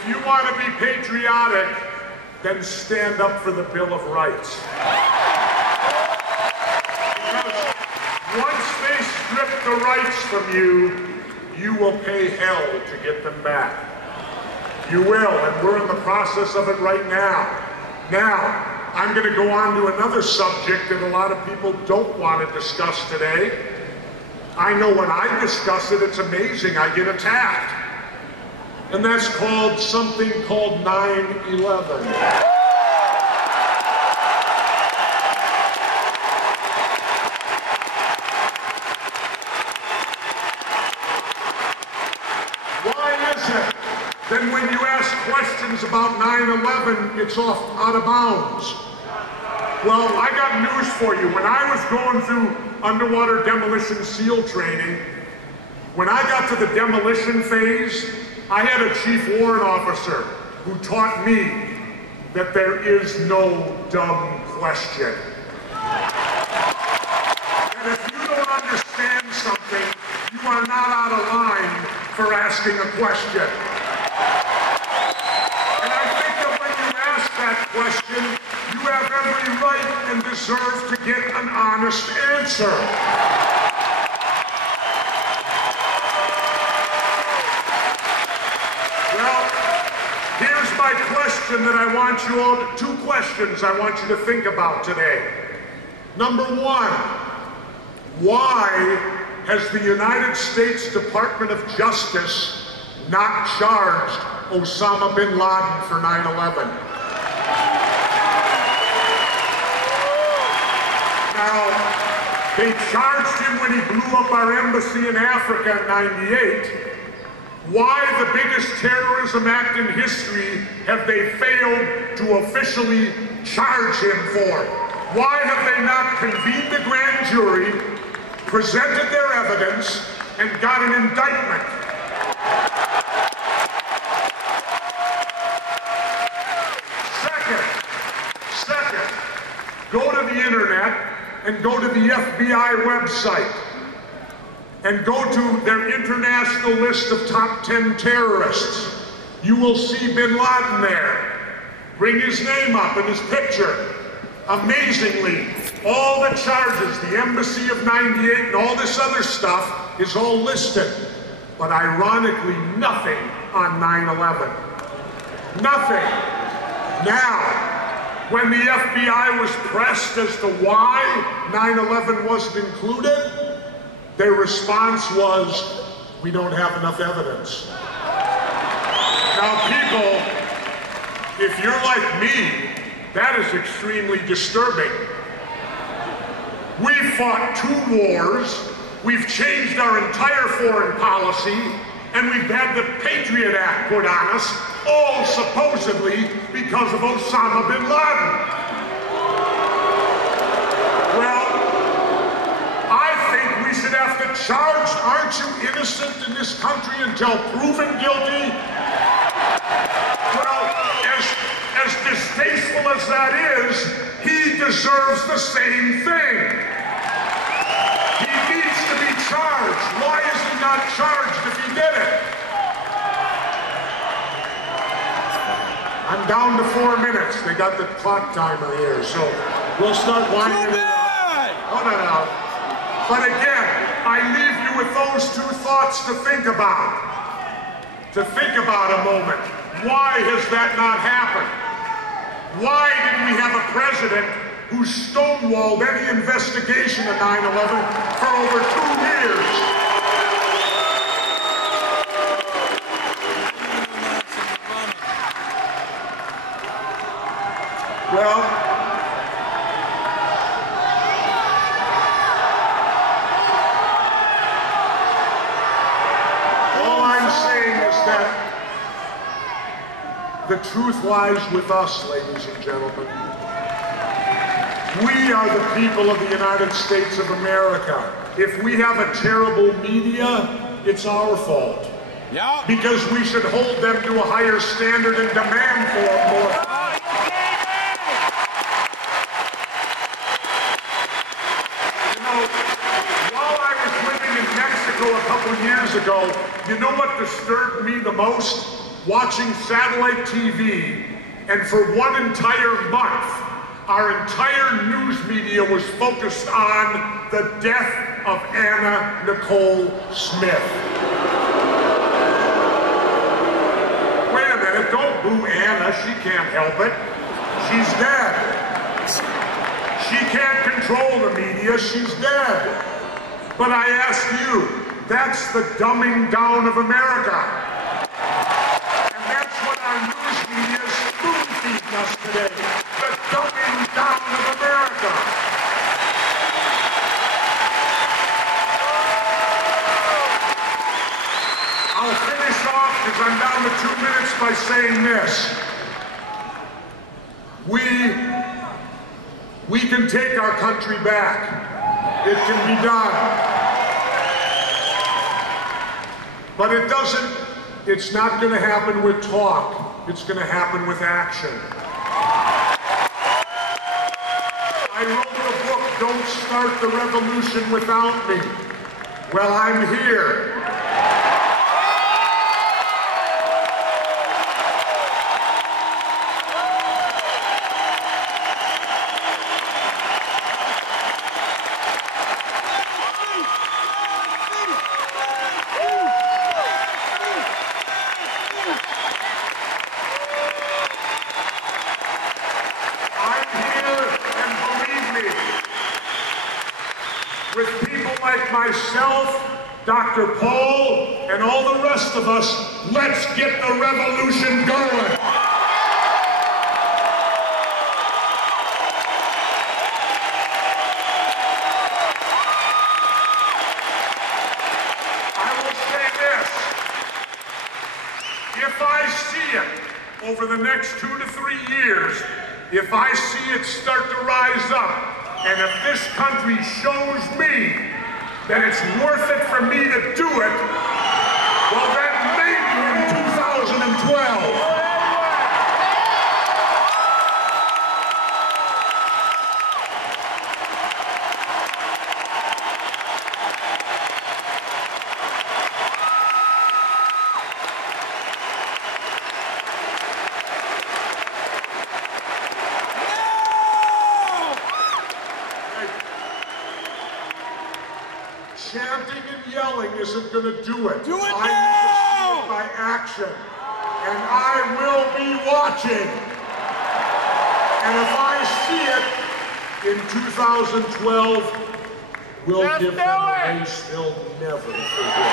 If you want to be patriotic, then stand up for the Bill of Rights. Because once they strip the rights from you, you will pay hell to get them back. You will, and we're in the process of it right now. Now, I'm going to go on to another subject that a lot of people don't want to discuss today. I know when I discuss it, it's amazing. I get attacked. And that's called something called 9/11. Why is it that when you ask questions about 9/11, it's out of bounds? Well, I got news for you. When I was going through underwater demolition SEAL training, when I got to the demolition phase, I had a chief warrant officer who taught me that there is no dumb question. And if you don't understand something, you are not out of line for asking a question. And I think that when you ask that question, you have every right and deserve to get an honest answer. Here's my question that I want you all to, two questions I want you to think about today. Number one, why has the United States Department of Justice not charged Osama bin Laden for 9/11? Now, they charged him when he blew up our embassy in Africa in '98. Why the biggest terrorism act in history have they failed to officially charge him for? Why have they not convened a grand jury, presented their evidence, and got an indictment? Second, go to the internet and go to the FBI website and go to their international list of top 10 terrorists. You will see bin Laden there. Bring his name up and his picture. Amazingly, all the charges, the embassy of '98 and all this other stuff is all listed. But ironically, nothing on 9/11. Nothing. Now, when the FBI was pressed as to why 9/11 wasn't included, their response was, we don't have enough evidence. Now people, if you're like me, that is extremely disturbing. We've fought 2 wars, we've changed our entire foreign policy, and we've had the Patriot Act put on us, all supposedly because of Osama bin Laden. We should have to charge, aren't you innocent in this country until proven guilty? Well, as distasteful as that is, he deserves the same thing. He needs to be charged. Why is he not charged if he did it? I'm down to 4 minutes. They got the clock timer here, so we'll start winding it up. Oh, no. But again, I leave you with those 2 thoughts to think about. To think about a moment. Why has that not happened? Why did we have a president who stonewalled any investigation of 9/11 for over 2 years? Well, the truth lies with us, ladies and gentlemen. We are the people of the United States of America. If we have a terrible media, it's our fault. Yeah. Because we should hold them to a higher standard and demand for more. You know, while I was living in Mexico a couple years ago, you know what disturbed me the most? watching satellite TV, and for one entire month, our entire news media was focused on the death of Anna Nicole Smith. Wait a minute, don't boo Anna, she can't help it. She's dead. She can't control the media, she's dead. But I ask you, that's the dumbing down of America. And that's what our news media is spoon-feeding us today. The dumbing down of America. I'll finish off, because I'm down to 2 minutes, by saying this. We can take our country back. It can be done. But it's not going to happen with talk. It's going to happen with action. I wrote a book, Don't Start the Revolution Without Me. Well, I'm here. With people like myself, Dr. Paul, and all the rest of us, let's get the revolution going. I will say this. If I see it over the next 2 to 3 years, if I see it start to rise up, and if this country shows me that it's worth it for me to do it, well then maybe in 2012. Chanting and yelling isn't going to do it. Do it I now! need to see it by action. And I will be watching. And if I see it in 2012, we'll give them a race they'll never forget.